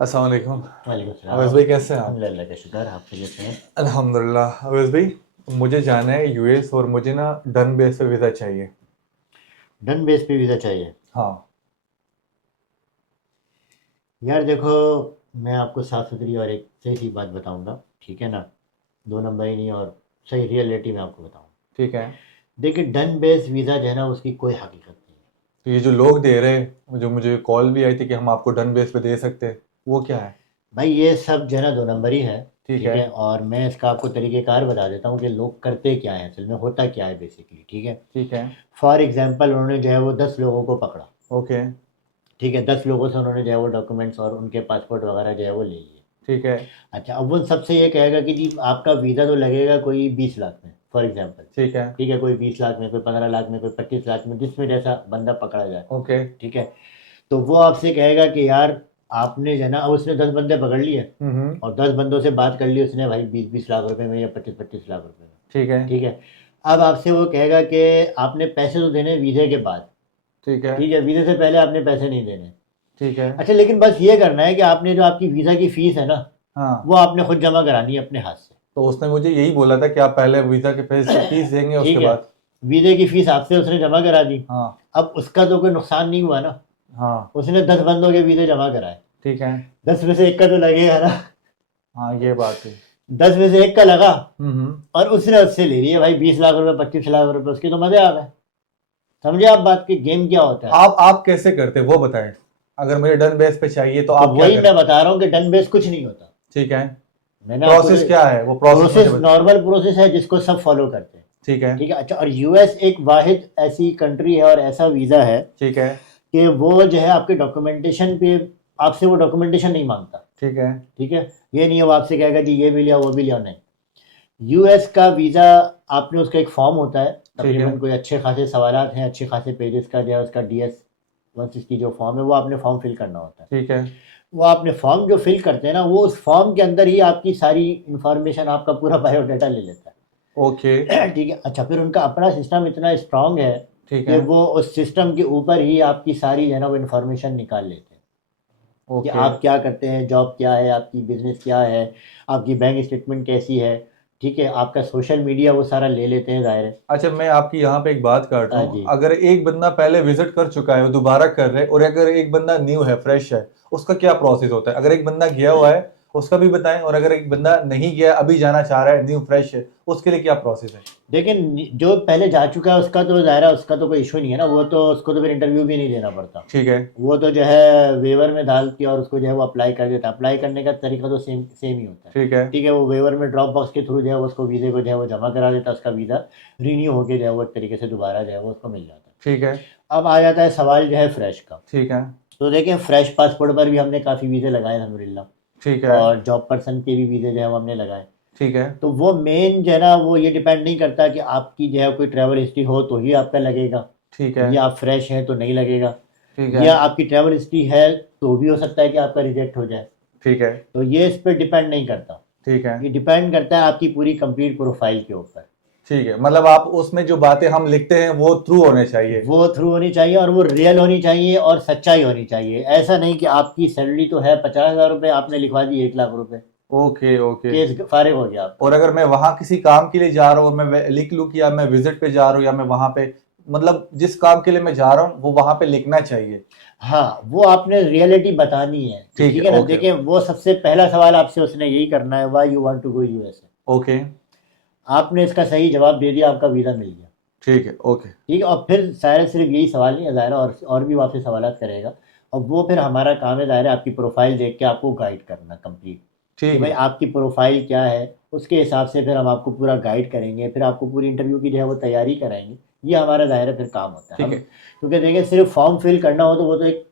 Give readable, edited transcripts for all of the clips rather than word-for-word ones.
अस्सलाम वालेकुम। वालेकुम अवैस सलाम। भाई कैसे हैं आप? अल्हम्दुलिल्लाह का शुक्र, आप खैरियत से हैं? अल्हम्दुलिल्लाह। अवैस भाई, मुझे जाना है यूएस और मुझे ना डन बेस पे वीज़ा चाहिए। डन बेस पे वीज़ा चाहिए? हाँ। यार देखो, मैं आपको साफ सुथरी और एक सही सी बात बताऊंगा, ठीक है ना? दो नंबर ही नहीं, और सही रियलिटी में आपको बताऊंगा। ठीक है। देखिए, डन बेस वीज़ा जो है ना, उसकी कोई हकीकत नहीं है। तो ये जो लोग दे रहे हैं, जो मुझे कॉल भी आई थी कि हम आपको डन बेस पे दे सकते हैं, वो क्या है? भाई ये सब जो है ना, दो नंबर ही है। ठीक ठीक है। है, और मैं इसका आपको तरीक़ेकार बता देता हूँ कि लोग करते क्या हैं, असल में होता क्या है बेसिकली, ठीक है? ठीक है। फॉर एग्जांपल, उन्होंने जो है वो 10 लोगों को पकड़ा। ओके। ठीक है, 10 लोगों से उन्होंने जो है वो डॉक्यूमेंट्स और उनके पासपोर्ट वगैरह जो है वो ले लिए। ठीक है। अच्छा, अब वो सबसे ये कहेगा कि जी आपका वीज़ा तो लगेगा कोई 20 लाख में, फॉर एग्जांपल। ठीक है। ठीक है, कोई 20 लाख में, कोई 15 लाख में, कोई 25 लाख में, जिसमें जैसा बंदा पकड़ा जाए। ओके। ठीक है, तो वो आपसे कहेगा कि यार आपने जो है ना, अब उसने 10 बंदे पकड़ लिए हम्म। और 10 बंदों से बात कर ली उसने, भाई 20-20 लाख रुपए में या 25-25 लाख रुपए में। ठीक है। ठीक है, अब आपसे वो कहेगा कि आपने पैसे तो देने वीज़े के बाद। ठीक है। ठीक है, वीज़े से पहले आपने पैसे नहीं देने। ठीक है। अच्छा, लेकिन बस ये करना है कि आपने जो आपकी वीज़ा की फ़ीस है ना, हाँ। वो आपने खुद जमा करानी है अपने हाथ से। तो उसने मुझे यही बोला था कि आप पहले वीज़ा के फीस देंगे उसके ठीक है, बाद। वीज़े की फ़ीस आपसे उसने जमा करा दी। हाँ। अब उसका तो कोई नुकसान नहीं हुआ ना, हाँ। उसने 10 बंदों के वीज़े जमा कराए। ठीक है। 10 में से एक का तो लगेगा ना। हाँ, ये बात है। 10 में से एक का लगा, हम्म। और उसने उससे ले लिए भाई 20 लाख रुपए, 25 लाख रुपए, उसके तो मजे आ गए। समझे आप बात की गेम क्या होता है? आप कैसे करते वो बताएं। अगर मुझे डन बेस पे चाहिए तो तो आप क्या वही करें? मैं बता रहा हूँ कि डन बेस कुछ नहीं होता। ठीक है। मैंने आपको प्रोसेस क्या है, वो प्रोसेस मुझे प्रोसेस बता। नॉर्मल प्रोसेस है जिसको सब फॉलो करते हैं। ठीक है। ठीक है, अच्छा, और यूएस एक वाहिद ऐसी कंट्री है और ऐसा वीज़ा है ठीक है। कि वो जो है आपके डॉक्यूमेंटेशन पे, आपसे वो डॉक्यूमेंटेशन नहीं मांगता। ठीक है। ठीक है, ये नहीं है वो आपसे कहेगा जी ये भी लिया वो भी लिया, नहीं। यूएस का वीज़ा, आपने उसका एक फॉर्म होता है, ठीक है। तकरीबन कोई अच्छे खासे सवालात हैं, अच्छे खासे पेजेस का जो है उसका DS-160 जो फॉर्म है, वो आपने फॉर्म फिल करना होता है। ठीक है। वो आपने फॉर्म जो फिल करते हैं ना, वो उस फॉर्म के अंदर ही आपकी सारी इंफॉर्मेशन, आपका पूरा बायोडाटा ले लेता ओके। है। ठीक है, अच्छा, फिर उनका अपना सिस्टम इतना स्ट्रांग है ठीक कि है। वो उस सिस्टम के ऊपर ही आपकी सारी जो है ना वो इन्फॉर्मेशन निकाल लेते हैं कि ओके। आप क्या करते हैं, जॉब क्या है आपकी, बिजनेस क्या है, आपकी बैंक स्टेटमेंट कैसी है। ठीक है, आपका सोशल मीडिया वो सारा ले लेते हैं, जाहिर है। अच्छा, मैं आपकी यहाँ पे एक बात काट रहा हाँ हूँ। जी। अगर एक बंदा पहले विजिट कर चुका है, वो दोबारा कर रहे, और अगर एक बंदा न्यू है, फ्रेश है, उसका क्या प्रोसेस होता है? अगर एक बंदा गया हुआ है उसका भी बताएं, और अगर एक बंदा नहीं गया, अभी जाना चाह रहा है, न्यू फ्रेश है, उसके लिए क्या प्रोसेस है? लेकिन जो पहले जा चुका है उसका तो ज़ाहिर है, उसका तो कोई इशू नहीं है ना, वो तो उसको तो फिर इंटरव्यू भी नहीं देना पड़ता। ठीक है। वो तो जो है वेवर में डाल के और उसको जो है वो अप्लाई कर देता है। अप्लाई करने का तरीका तो सेम सेम ही होता है। ठीक है। ठीक है, वो वेवर में ड्रॉप बॉक्स के थ्रू जो है वो उसको वीज़े को जो है वो जमा करा देता है, उसका वीज़ा रीन्यू होके जो है वो एक तरीके से दोबारा जो है वो उसको मिल जाता है। ठीक है। अब आ जाता है सवाल जो है फ्रेश का। ठीक है। तो देखिए, फ्रेश पासपोर्ट पर भी हमने काफ़ी वीज़े लगाए अल्हम्दुलिल्लाह, ठीक है। और जॉब पर्सन के भी वीज़े जो है वो हमने लगाए। ठीक है। तो वो मेन जो है ना, वो ये डिपेंड नहीं करता कि आपकी जो है कोई ट्रैवल हिस्ट्री हो तो ही आपका लगेगा, ठीक है। या आप फ्रेश हैं तो नहीं लगेगा, ठीक है। या आपकी ट्रैवल हिस्ट्री है तो भी हो सकता है कि आपका रिजेक्ट हो जाए। ठीक है। तो ये इस पर डिपेंड नहीं करता, ठीक है। ये डिपेंड करता है आपकी पूरी कंप्लीट प्रोफाइल के ऊपर। ठीक है, मतलब आप उसमें जो बातें हम लिखते हैं वो ट्रू होने चाहिए। वो थ्रू होनी चाहिए, और वो रियल होनी चाहिए, और सच्चाई होनी चाहिए। ऐसा नहीं कि आपकी सैलरी तो है 50,000 रुपये, आपने लिखवा दी 1 लाख रुपए, ओके। ओके। केस फारिग हो गया आपका। और अगर मैं वहां किसी काम के लिए जा रहा हूँ, मैं लिख लूँ कि या मैं विजिट पे जा रहा हूँ, या मैं वहां पे, मतलब जिस काम के लिए मैं जा रहा हूँ वो वहां पे लिखना चाहिए। हाँ, वो आपने रियलिटी बतानी है कि ठीक है। ठीक है ना। ओके। देखिए, वो सबसे पहला सवाल आपसे उसने यही करना है, why you want to go USA. Okay. आपने इसका सही जवाब दे दिया, आपका वीज़ा मिल गया। ठीक है। ओके। ठीक है, और फिर शायद सिर्फ यही सवाल नहीं है, ज़ाहिर है, और भी वो आपसे सवाल करेगा। और वो फिर हमारा काम है, ज़ाहिर है, आपकी प्रोफाइल देख के आपको गाइड करना कंप्लीट, कि ठीक भाई है। आपकी प्रोफाइल क्या है। उसके हिसाब से फिर हम आपको पूरा गाइड करेंगे, फिर आपको पूरी इंटरव्यू की जो है वो तैयारी कराएंगे। ये हमारा ज़ाहिर है फिर काम होता है। ठीक हम, है। क्योंकि देखिए, सिर्फ फॉर्म फिल करना हो तो वो तो एक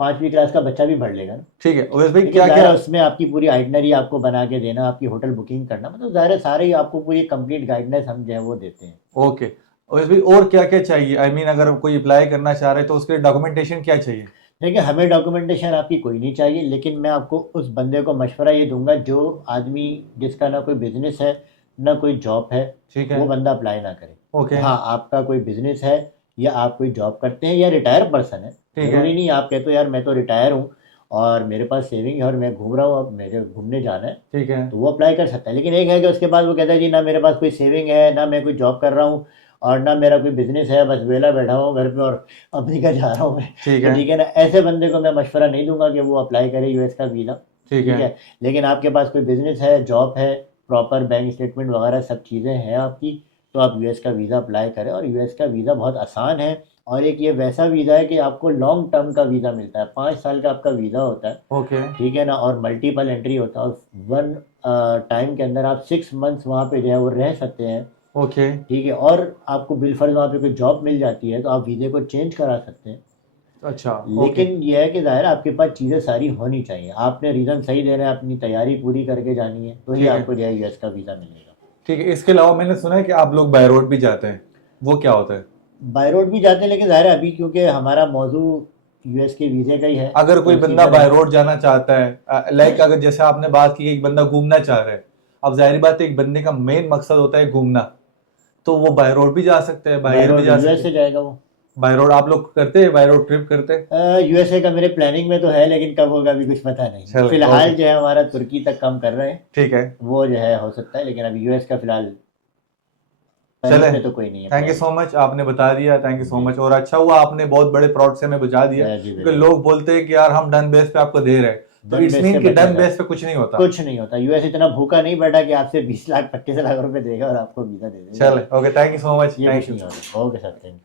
5वीं क्लास का बच्चा भी भर लेगा ना। ठीक है उमेश भाई, लेकिन क्या ज़ाहिर क्या। है उसमें आपकी पूरी आइटनरी आपको बना के देना, आपकी होटल बुकिंग करना, मतलब ज़ाहिर है सारे ही आपको पूरी कंप्लीट गाइडनेस हम जो है वो देते हैं। ओके उमेश भाई, और क्या क्या चाहिए? आई मीन अगर कोई अप्लाई करना चाह रहे हैं तो उसके लिए डॉक्यूमेंटेशन क्या चाहिए? देखिए, हमें डॉक्यूमेंटेशन आपकी कोई नहीं चाहिए, लेकिन मैं आपको उस बंदे को मशवरा ये दूंगा, जो आदमी जिसका ना कोई बिजनेस है ना कोई जॉब है, ठीक है। वो बंदा अप्लाई ना करे। ओके। हाँ, आपका कोई बिजनेस है, या आप कोई जॉब करते हैं, या रिटायर पर्सन है, ठीक है। ज़रूरी नहीं आप कहते हो यार मैं तो रिटायर हूँ और मेरे पास सेविंग है और मैं घूम रहा हूँ, अब मेरे घूमने जाना है, ठीक है। तो वो अप्लाई कर सकता है। लेकिन एक है कि उसके बाद वो कहता है जी ना मेरे पास कोई सेविंग है, ना मैं कोई जॉब कर रहा हूँ, और ना मेरा कोई बिजनेस है, बस वेला बैठा हुआ हूँ घर पे और अमेरिका जा रहा हूँ मैं। ठीक तो है। ठीक है ना, ऐसे बंदे को मैं मशवरा नहीं दूंगा कि वो अप्लाई करे यूएस का वीज़ा। ठीक ठीक है। है, लेकिन आपके पास कोई बिजनेस है, जॉब है, प्रॉपर बैंक स्टेटमेंट वगैरह सब चीज़ें हैं आपकी, तो आप यूएस का वीज़ा अप्लाई करें। और यूएस का वीज़ा बहुत आसान है, और एक ये वैसा वीज़ा है कि आपको लॉन्ग टर्म का वीज़ा मिलता है, 5 साल का आपका वीज़ा होता है। ओके। ठीक है ना, और मल्टीपल एंट्री होता है, और वन टाइम के अंदर आप 6 मंथ्स वहाँ पे जो है वो रह सकते हैं। ओके। ठीक है, और आपको बिलफर्ज वहाँ पे कोई जॉब मिल जाती है तो आप वीज़े को चेंज करा सकते हैं। अच्छा। ओके। लेकिन यह है कि ज़ाहिर है आपके पास चीज़ें सारी होनी चाहिए, आपने रीज़न सही देना है, अपनी तैयारी पूरी करके जानी है, तो ही ठीक है। आपको जो है यूएस का वीज़ा मिलेगा। ठीक है, इसके अलावा मैंने सुना है कि आप लोग बाय रोड भी जाते हैं, वो क्या होता है? बाय रोड भी जाते हैं, लेकिन ज़ाहिर है अभी क्योंकि हमारा मौजू यूएस के वीज़े का ही है, अगर कोई तो बंदा सीज़न बाय है। रोड जाना चाहता है, लाइक अगर जैसे आपने बात की कि एक बंदा घूमना चाह रहा है, अब जाहिर बात है एक बंदे का मेन मकसद होता है घूमना, तो वो बाय रोड भी जा सकते हैं, बाय बाय एयर भी रोड जा यूएस सकते से हैं। जाएगा वो। बाय रोड आप लोग करते हैं, बाय रोड ट्रिप करते हैं? यूएसए का मेरे प्लानिंग में तो है, लेकिन कब होगा अभी कुछ पता नहीं। चले, फिलहाल ओके। जो है हमारा तुर्की तक कम कर रहे हैं, ठीक है। वो जो है हो सकता है, लेकिन अभी यूएस का फिलहाल चले, प्लानिंग में तो कोई नहीं है thank you planning. So much, आपने बता दिया, थैंक यू सो जी मच। और अच्छा हुआ आपने बहुत बड़े प्राउड से हमें बचा दिया, जी क्योंकि बिल्कुल। लोग बोलते हैं कि यार हम डन बेस पे आपको दे रहे हैं, तो डन इट्स बेस से मीन कि बचा डन जाए, बेस पे कुछ नहीं होता। कुछ नहीं होता। यूएस इतना भूखा नहीं बैठा कि आपसे 20 लाख 25 लाख रुपए देगा और आपको वीज़ा दे देगा। चले, okay, thank you so much, ये थैंक कुछ यू। नहीं होता। Okay sir, thank you.